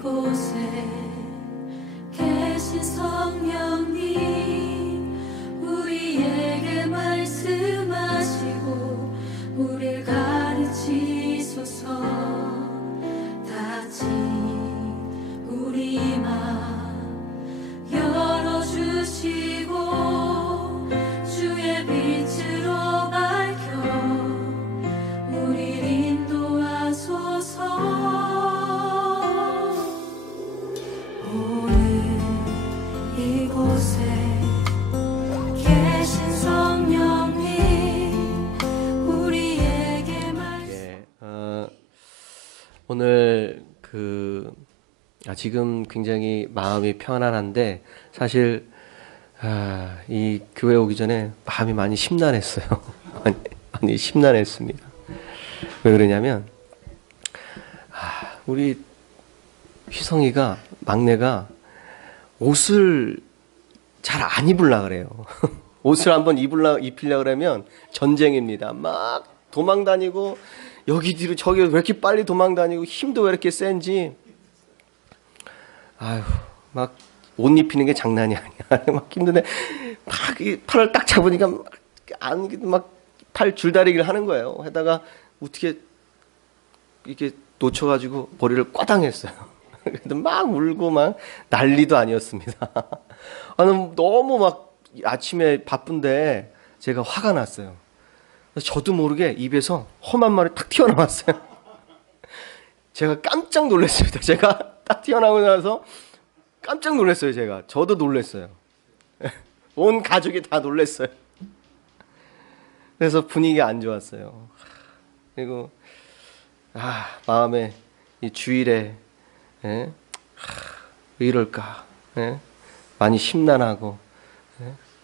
이곳에 계신 성령님, 우리에게 말씀하시고 우리를 가르치소서. 닫힌 우리 맘 열어주시고 주의 빛으로 밝혀 우리를 인도하소서. 오늘 이곳에 계신 성령님, 우리에게 오늘 지금 굉장히 마음이 편안한데 사실 이 교회 오기 전에 마음이 많이 심란했어요. 많이 심란했습니다. 왜 그러냐면 우리 휘성이가, 막내가 옷을 잘 안 입으려고 그래요. 옷을 한번 입히려고 그러면 전쟁입니다. 막 도망 다니고 여기 뒤로 저기 왜 이렇게 빨리 도망 다니고 힘도 왜 이렇게 센지. 막 옷 입히는 게 장난이 아니야. 막 힘든데 막 이 팔을 딱 잡으니까 막 팔 줄다리기를 하는 거예요. 하다가 어떻게 이렇게 놓쳐가지고 머리를 꽈당했어요. 그래도 막 울고 막 난리도 아니었습니다. 너무 막 아침에 바쁜데 제가 화가 났어요. 저도 모르게 입에서 험한 말이 탁 튀어나왔어요. 제가 깜짝 놀랐습니다. 제가 딱 튀어나오고 나서 깜짝 놀랐어요. 저도 놀랐어요. 온 가족이 다 놀랐어요. 그래서 분위기가 안 좋았어요. 그리고 마음에 이 주일에 왜 이럴까, 많이 심란하고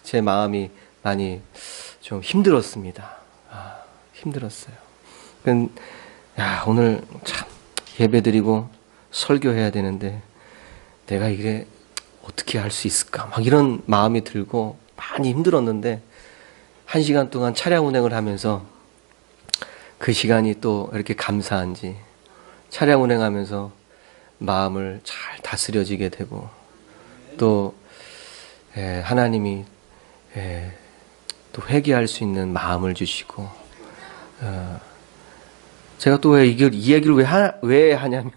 제 마음이 많이 좀 힘들었습니다. 힘들었어요. 오늘 참 예배드리고 설교해야 되는데 내가 이게 어떻게 할 수 있을까, 막 이런 마음이 들고 많이 힘들었는데 1시간 동안 차량 운행을 하면서 그 시간이 또 이렇게 감사한지 차량 운행하면서 마음을 잘 다스려지게 되고 또 하나님이 또 회개할 수 있는 마음을 주시고, 제가 또 왜 이 얘기를 왜 하냐면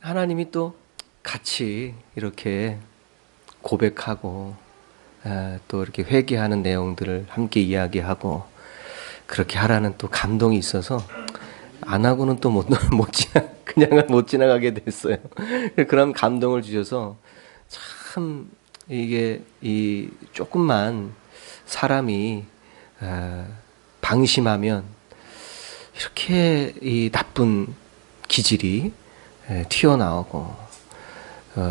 하나님이 또 같이 이렇게 고백하고 또 이렇게 회개하는 내용들을 함께 이야기하고 그렇게 하라는 또 감동이 있어서 안 하고는 또 그냥은 못 지나가게 됐어요. 그런 감동을 주셔서 참 이게 이 조금만 사람이 방심하면 이렇게 이 나쁜 기질이 튀어나오고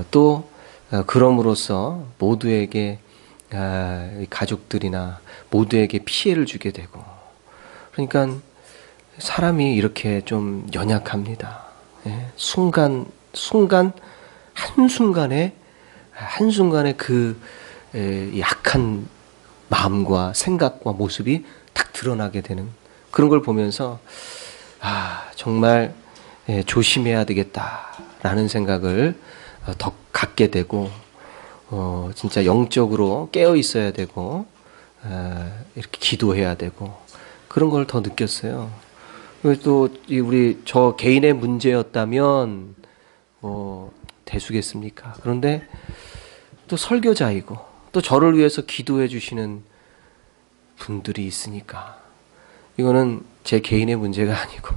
또 그럼으로써 모두에게 가족들이나 모두에게 피해를 주게 되고, 그러니까 사람이 이렇게 좀 연약합니다. 한순간에 그 약한 마음과 생각과 모습이 딱 드러나게 되는 그런 걸 보면서 정말 조심해야 되겠다라는 생각을 더 갖게 되고, 진짜 영적으로 깨어 있어야 되고 이렇게 기도해야 되고 그런 걸 더 느꼈어요. 또 저 개인의 문제였다면 대수겠습니까? 그런데 또 설교자이고 또 저를 위해서 기도해 주시는 분들이 있으니까 이거는 제 개인의 문제가 아니고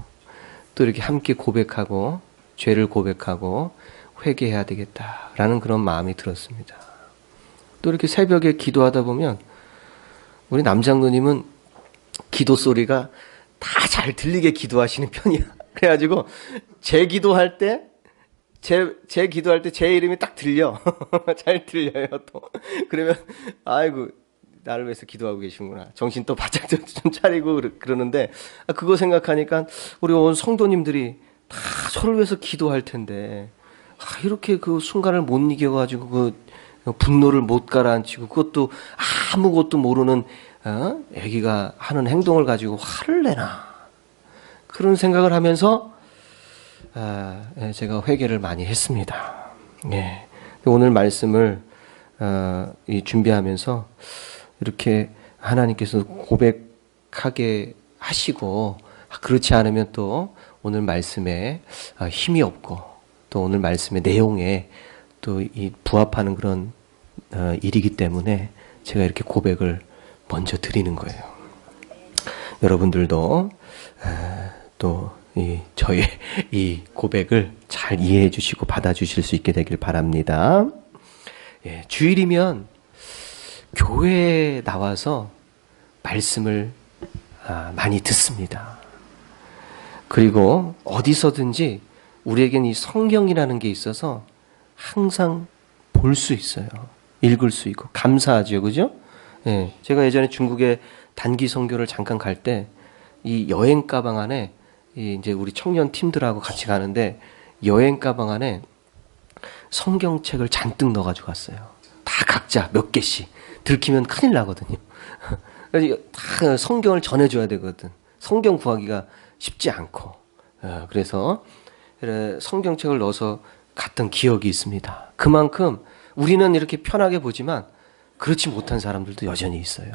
또 이렇게 함께 고백하고 죄를 고백하고 회개해야 되겠다라는 그런 마음이 들었습니다. 또 이렇게 새벽에 기도하다 보면 우리 남장로님은 기도 소리가 다 잘 들리게 기도하시는 편이야. 그래가지고 제 기도할 때 제 이름이 딱 들려. 잘 들려요 또. 그러면 아이고 나를 위해서 기도하고 계시구나. 정신 또 바짝 좀 차리고 그러는데 그거 생각하니까 우리 온 성도님들이 다 서로를 위해서 기도할 텐데 이렇게 그 순간을 못 이겨가지고 그 분노를 못 가라앉히고 그것도 아무것도 모르는 애기가 하는 행동을 가지고 화를 내나 그런 생각을 하면서 제가 회개를 많이 했습니다. 예. 오늘 말씀을 준비하면서 이렇게 하나님께서 고백하게 하시고, 그렇지 않으면 또 오늘 말씀에 힘이 없고, 또 오늘 말씀의 내용에 또 이 부합하는 그런 일이기 때문에 제가 이렇게 고백을 먼저 드리는 거예요. 여러분들도 또 저의 이 고백을 잘 이해해 주시고 받아 주실 수 있게 되길 바랍니다. 예, 주일이면 교회에 나와서 말씀을 많이 듣습니다. 그리고 어디서든지 우리에겐 이 성경이라는 게 있어서 항상 볼 수 있어요. 읽을 수 있고 감사하죠, 그죠? 예, 제가 예전에 중국에 단기 선교를 잠깐 갈 때 이 여행 가방 안에 이제 우리 청년 팀들하고 같이 가는데 여행 가방 안에 성경책을 잔뜩 넣어가지고 갔어요. 다 각자 몇 개씩. 들키면 큰일 나거든요. 다 성경을 전해줘야 되거든. 성경 구하기가 쉽지 않고. 그래서 성경책을 넣어서 갔던 기억이 있습니다. 그만큼 우리는 이렇게 편하게 보지만 그렇지 못한 사람들도 여전히 있어요.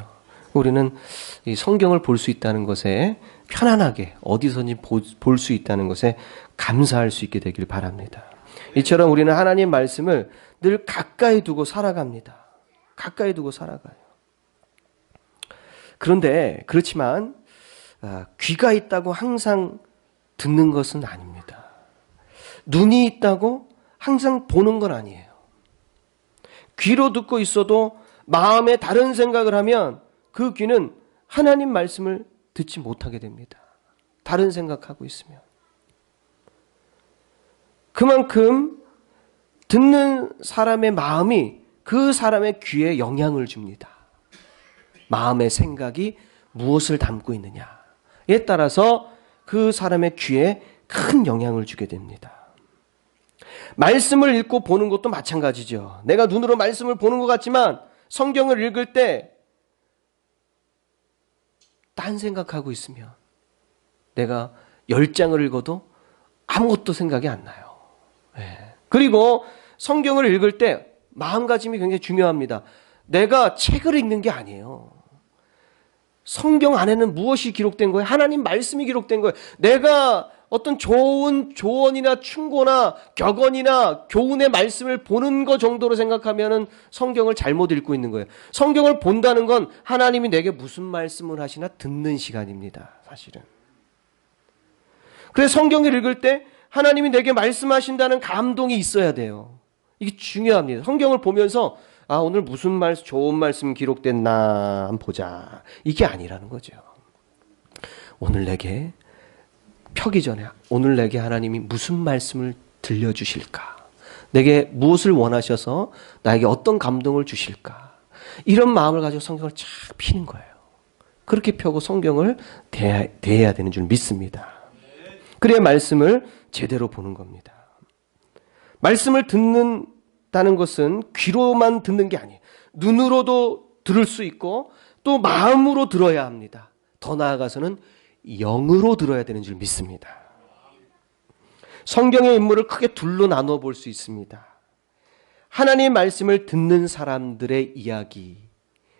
우리는 이 성경을 볼 수 있다는 것에 편안하게 어디서든지 볼 수 있다는 것에 감사할 수 있게 되길 바랍니다. 이처럼 우리는 하나님 말씀을 늘 가까이 두고 살아갑니다. 가까이 두고 살아가요. 그런데 그렇지만 귀가 있다고 항상 듣는 것은 아닙니다. 눈이 있다고 항상 보는 건 아니에요. 귀로 듣고 있어도 마음에 다른 생각을 하면 그 귀는 하나님 말씀을 듣지 못하게 됩니다. 다른 생각하고 있으면. 그만큼 듣는 사람의 마음이 그 사람의 귀에 영향을 줍니다. 마음의 생각이 무엇을 담고 있느냐에 따라서 그 사람의 귀에 큰 영향을 주게 됩니다. 말씀을 읽고 보는 것도 마찬가지죠. 내가 눈으로 말씀을 보는 것 같지만 성경을 읽을 때 딴 생각하고 있으면 내가 10장을 읽어도 아무것도 생각이 안 나요. 그리고 성경을 읽을 때 마음가짐이 굉장히 중요합니다. 내가 책을 읽는 게 아니에요. 성경 안에는 무엇이 기록된 거예요? 하나님 말씀이 기록된 거예요. 내가 어떤 좋은 조언이나 충고나 격언이나 교훈의 말씀을 보는 것 정도로 생각하면은 성경을 잘못 읽고 있는 거예요. 성경을 본다는 건 하나님이 내게 무슨 말씀을 하시나 듣는 시간입니다. 사실은. 그래서 성경을 읽을 때 하나님이 내게 말씀하신다는 감동이 있어야 돼요. 이게 중요합니다. 성경을 보면서 오늘 무슨 말씀, 좋은 말씀 기록됐나 한번 보자. 이게 아니라는 거죠. 오늘 내게 펴기 전에 오늘 내게 하나님이 무슨 말씀을 들려주실까? 내게 무엇을 원하셔서 나에게 어떤 감동을 주실까? 이런 마음을 가지고 성경을 쫙 피는 거예요. 그렇게 펴고 성경을 대해야 되는 줄 믿습니다. 그래야 말씀을 제대로 보는 겁니다. 말씀을 듣는다는 것은 귀로만 듣는 게 아니에요. 눈으로도 들을 수 있고 또 마음으로 들어야 합니다. 더 나아가서는 영으로 들어야 되는 줄 믿습니다. 성경의 인물을 크게 둘로 나누어 볼 수 있습니다. 하나님의 말씀을 듣는 사람들의 이야기,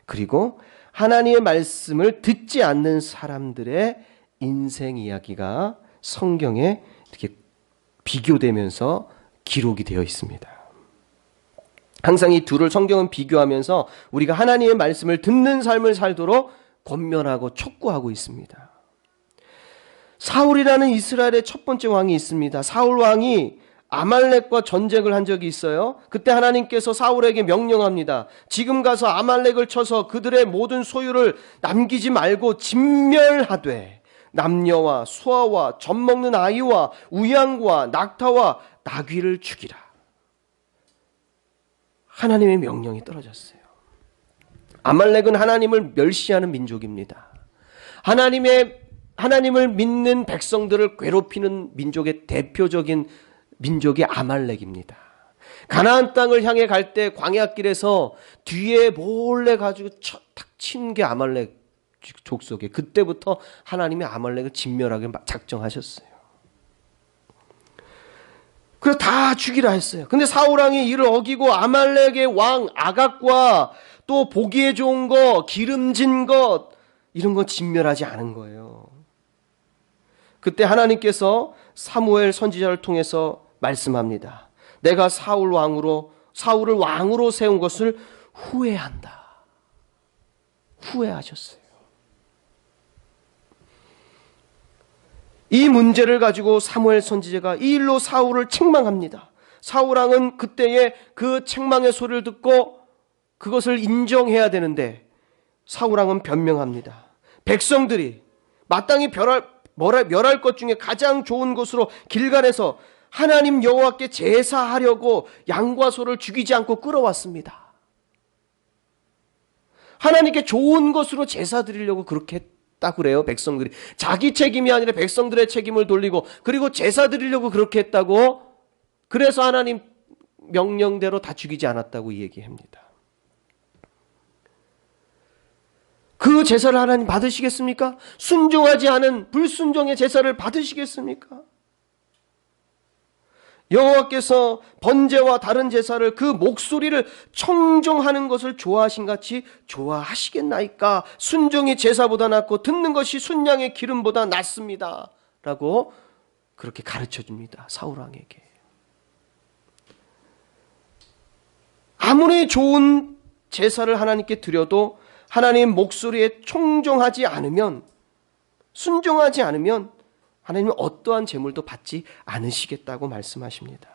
그리고 하나님의 말씀을 듣지 않는 사람들의 인생 이야기가 성경에 이렇게 비교되면서 기록이 되어 있습니다. 항상 이 둘을 성경은 비교하면서 우리가 하나님의 말씀을 듣는 삶을 살도록 권면하고 촉구하고 있습니다. 사울이라는 이스라엘의 첫 번째 왕이 있습니다. 사울 왕이 아말렉과 전쟁을 한 적이 있어요. 그때 하나님께서 사울에게 명령합니다. 지금 가서 아말렉을 쳐서 그들의 모든 소유를 남기지 말고 진멸하되 남녀와 수아와 젖 먹는 아이와 우양과 낙타와 나귀를 죽이라. 하나님의 명령이 떨어졌어요. 아말렉은 하나님을 멸시하는 민족입니다. 하나님을 믿는 백성들을 괴롭히는 민족의 대표적인 민족이 아말렉입니다. 가나안 땅을 향해 갈 때 광야길에서 뒤에 몰래 가지고 탁 친 게 아말렉 족속에, 그때부터 하나님이 아말렉을 진멸하게 작정하셨어요. 그래서 다 죽이라 했어요. 근데 사울왕이 이를 어기고 아말렉의 왕 아각과 또 보기에 좋은 것, 기름진 것 이런 거 진멸하지 않은 거예요. 그때 하나님께서 사무엘 선지자를 통해서 말씀합니다. 내가 사울을 왕으로 세운 것을 후회한다. 후회하셨어요. 이 문제를 가지고 사무엘 선지자가 이 일로 사울을 책망합니다. 사울왕은 그때의 그 책망의 소리를 듣고 그것을 인정해야 되는데 사울왕은 변명합니다. 백성들이 마땅히 멸할 것 중에 가장 좋은 것으로 길갈에서 하나님 여호와께 제사하려고 양과 소를 죽이지 않고 끌어왔습니다. 하나님께 좋은 것으로 제사 드리려고 그렇게 했다고 그래요. 백성들이 자기 책임이 아니라 백성들의 책임을 돌리고 그리고 제사 드리려고 그렇게 했다고. 그래서 하나님 명령대로 다 죽이지 않았다고 얘기합니다. 그 제사를 하나님 받으시겠습니까? 순종하지 않은 불순종의 제사를 받으시겠습니까? 여호와께서 번제와 다른 제사를 그 목소리를 청종하는 것을 좋아하신 같이 좋아하시겠나이까? 순종이 제사보다 낫고 듣는 것이 순양의 기름보다 낫습니다. 라고 그렇게 가르쳐 줍니다. 사울왕에게. 아무리 좋은 제사를 하나님께 드려도 하나님 목소리에 청종하지 않으면, 순종하지 않으면 하나님은 어떠한 제물도 받지 않으시겠다고 말씀하십니다.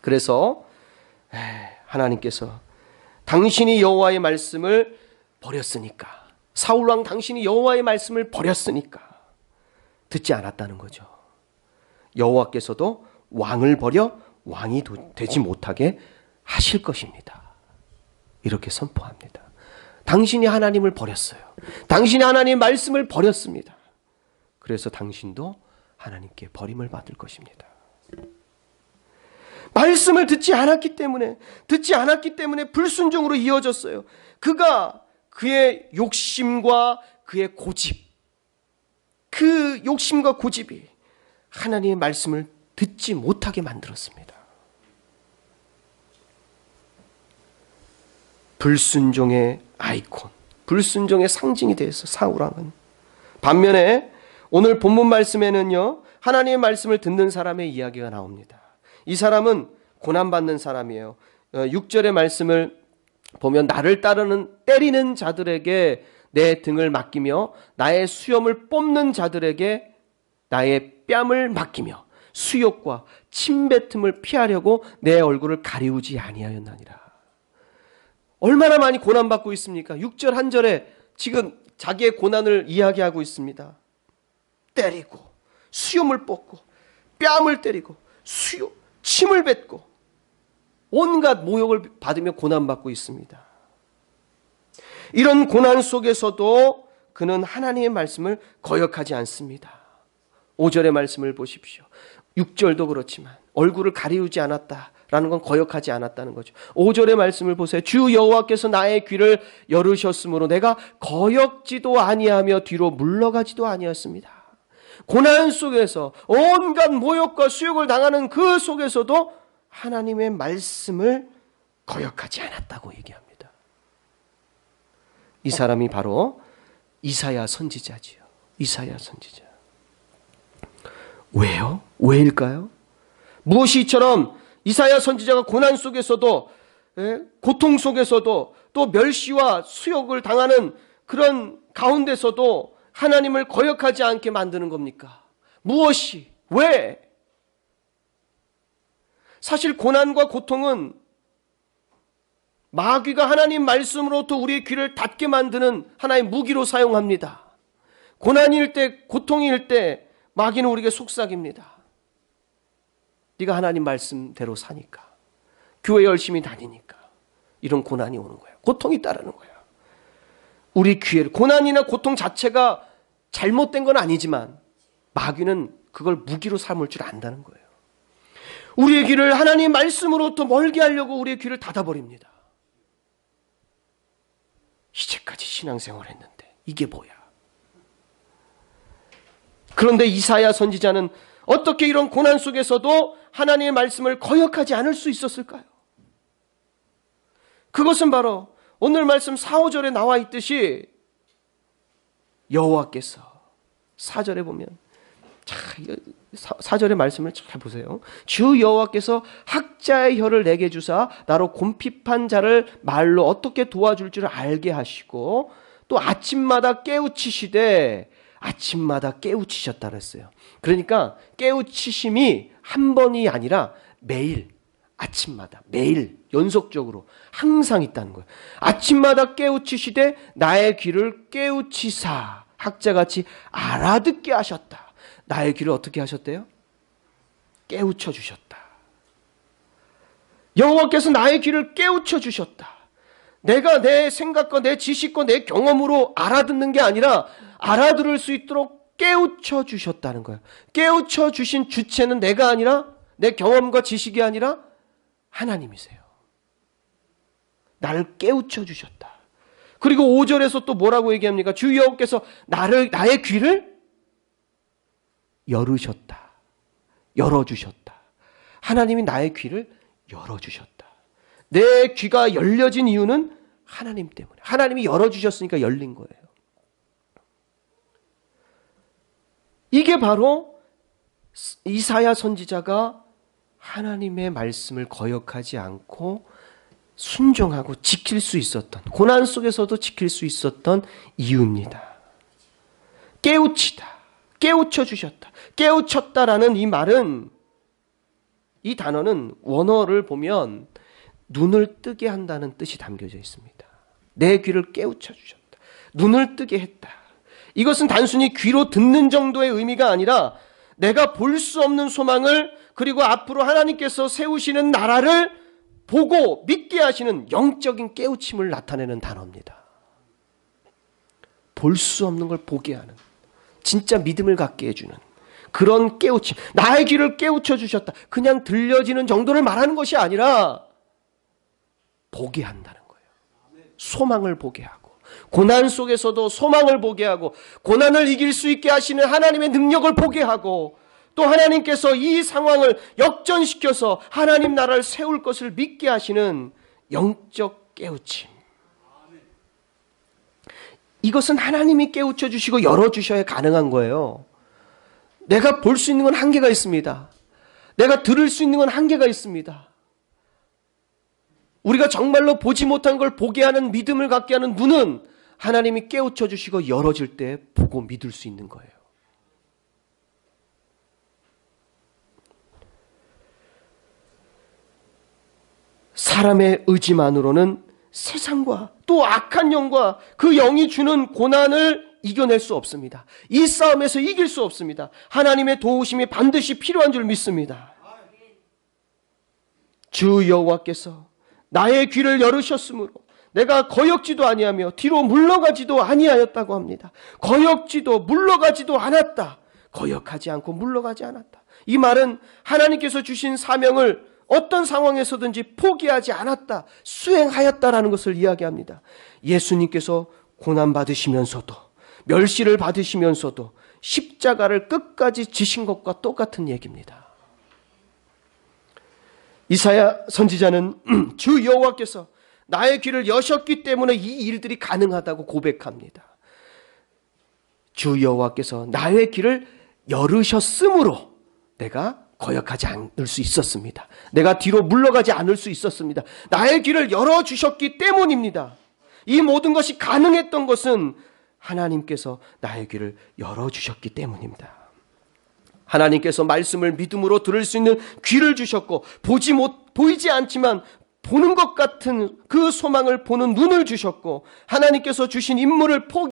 그래서 하나님께서 당신이 여호와의 말씀을 버렸으니까, 사울왕 당신이 여호와의 말씀을 버렸으니까 듣지 않았다는 거죠. 여호와께서도 왕을 버려 왕이 되지 못하게 하실 것입니다. 이렇게 선포합니다. 당신이 하나님을 버렸어요. 당신이 하나님의 말씀을 버렸습니다. 그래서 당신도 하나님께 버림을 받을 것입니다. 말씀을 듣지 않았기 때문에 불순종으로 이어졌어요. 그가 그의 욕심과 그의 고집, 그 욕심과 고집이 하나님의 말씀을 듣지 못하게 만들었습니다. 불순종의 아이콘, 불순종의 상징이 되어서 사울왕은. 반면에 오늘 본문 말씀에는요, 하나님의 말씀을 듣는 사람의 이야기가 나옵니다. 이 사람은 고난받는 사람이에요. 6절의 말씀을 보면 나를 때리는 자들에게 내 등을 맡기며 나의 수염을 뽑는 자들에게 나의 뺨을 맡기며 수욕과 침뱉음을 피하려고 내 얼굴을 가리우지 아니하였나니라. 얼마나 많이 고난받고 있습니까? 6절 한 절에 지금 자기의 고난을 이야기하고 있습니다. 때리고 수염을 뽑고 뺨을 때리고 침을 뱉고 온갖 모욕을 받으며 고난받고 있습니다. 이런 고난 속에서도 그는 하나님의 말씀을 거역하지 않습니다. 5절의 말씀을 보십시오. 6절도 그렇지만 얼굴을 가리우지 않았다라는 건 거역하지 않았다는 거죠. 5절의 말씀을 보세요. 주 여호와께서 나의 귀를 열으셨으므로 내가 거역지도 아니하며 뒤로 물러가지도 아니었습니다. 고난 속에서 온갖 모욕과 수욕을 당하는 그 속에서도 하나님의 말씀을 거역하지 않았다고 얘기합니다. 이 사람이 바로 이사야 선지자지요. 이사야 선지자. 왜요? 왜일까요? 무엇이 이처럼 이사야 선지자가 고난 속에서도, 고통 속에서도 또 멸시와 수욕을 당하는 그런 가운데서도 하나님을 거역하지 않게 만드는 겁니까? 무엇이? 왜? 사실 고난과 고통은 마귀가 하나님 말씀으로부터 우리의 귀를 닫게 만드는 하나의 무기로 사용합니다. 고난일 때, 고통일 때 마귀는 우리에게 속삭입니다. 네가 하나님 말씀대로 사니까, 교회 열심히 다니니까 이런 고난이 오는 거예요. 고통이 따르는 거예요. 우리 귀에 고난이나 고통 자체가 잘못된 건 아니지만 마귀는 그걸 무기로 삼을 줄 안다는 거예요. 우리의 귀를 하나님 말씀으로부터 멀게 하려고 우리의 귀를 닫아버립니다. 이제까지 신앙생활 했는데 이게 뭐야? 그런데 이사야 선지자는 어떻게 이런 고난 속에서도 하나님의 말씀을 거역하지 않을 수 있었을까요? 그것은 바로 오늘 말씀 4, 5절에 나와 있듯이 여호와께서 4절에 보면 4절의 말씀을 잘 보세요. 주 여호와께서 학자의 혀를 내게 주사 나로 곰핍한 자를 말로 어떻게 도와줄 줄 알게 하시고 또 아침마다 깨우치시되 아침마다 깨우치셨다 그랬어요. 그러니까 깨우치심이 한 번이 아니라 매일 아침마다 매일 연속적으로 항상 있다는 거예요. 아침마다 깨우치시되 나의 귀를 깨우치사 학자같이 알아듣게 하셨다. 나의 귀를 어떻게 하셨대요? 깨우쳐 주셨다. 여호와께서 나의 귀를 깨우쳐 주셨다. 내가 내 생각과 내 지식과 내 경험으로 알아듣는 게 아니라 알아들을 수 있도록 깨우쳐 주셨다는 거예요. 깨우쳐 주신 주체는 내가 아니라 내 경험과 지식이 아니라 하나님이세요. 나를 깨우쳐 주셨다. 그리고 5절에서 또 뭐라고 얘기합니까? 주 여호와께서 나의 귀를 열으셨다. 열어주셨다. 하나님이 나의 귀를 열어주셨다. 내 귀가 열려진 이유는 하나님 때문에. 하나님이 열어주셨으니까 열린 거예요. 이게 바로 이사야 선지자가 하나님의 말씀을 거역하지 않고 순종하고 지킬 수 있었던, 고난 속에서도 지킬 수 있었던 이유입니다. 깨우치다, 깨우쳐 주셨다, 깨우쳤다라는 이 말은, 이 단어는 원어를 보면 눈을 뜨게 한다는 뜻이 담겨져 있습니다. 내 귀를 깨우쳐 주셨다, 눈을 뜨게 했다. 이것은 단순히 귀로 듣는 정도의 의미가 아니라 내가 볼 수 없는 소망을, 그리고 앞으로 하나님께서 세우시는 나라를 보고 믿게 하시는 영적인 깨우침을 나타내는 단어입니다. 볼 수 없는 걸 보게 하는, 진짜 믿음을 갖게 해주는 그런 깨우침. 나의 귀를 깨우쳐 주셨다. 그냥 들려지는 정도를 말하는 것이 아니라 보게 한다는 거예요. 소망을 보게 하고, 고난 속에서도 소망을 보게 하고, 고난을 이길 수 있게 하시는 하나님의 능력을 보게 하고, 또 하나님께서 이 상황을 역전시켜서 하나님 나라를 세울 것을 믿게 하시는 영적 깨우침. 이것은 하나님이 깨우쳐 주시고 열어주셔야 가능한 거예요. 내가 볼 수 있는 건 한계가 있습니다. 내가 들을 수 있는 건 한계가 있습니다. 우리가 정말로 보지 못한 걸 보게 하는, 믿음을 갖게 하는 눈은 하나님이 깨우쳐 주시고 열어줄 때 보고 믿을 수 있는 거예요. 사람의 의지만으로는 세상과 또 악한 영과 그 영이 주는 고난을 이겨낼 수 없습니다. 이 싸움에서 이길 수 없습니다. 하나님의 도우심이 반드시 필요한 줄 믿습니다. 주 여호와께서 나의 귀를 열으셨으므로 내가 거역지도 아니하며 뒤로 물러가지도 아니하였다고 합니다. 거역지도 물러가지도 않았다. 거역하지 않고 물러가지 않았다. 이 말은 하나님께서 주신 사명을 어떤 상황에서든지 포기하지 않았다, 수행하였다라는 것을 이야기합니다. 예수님께서 고난받으시면서도, 멸시를 받으시면서도 십자가를 끝까지 지신 것과 똑같은 얘기입니다. 이사야 선지자는 주 여호와께서 나의 귀를 여셨기 때문에 이 일들이 가능하다고 고백합니다. 주 여호와께서 나의 귀를 열으셨으므로 내가 거역하지 않을 수 있었습니다. 내가 뒤로 물러가지 않을 수 있었습니다. 나의 귀를 열어주셨기 때문입니다. 이 모든 것이 가능했던 것은 하나님께서 나의 귀를 열어주셨기 때문입니다. 하나님께서 말씀을 믿음으로 들을 수 있는 귀를 주셨고, 보이지 않지만 보는 것 같은 그 소망을 보는 눈을 주셨고, 하나님께서 주신 임무를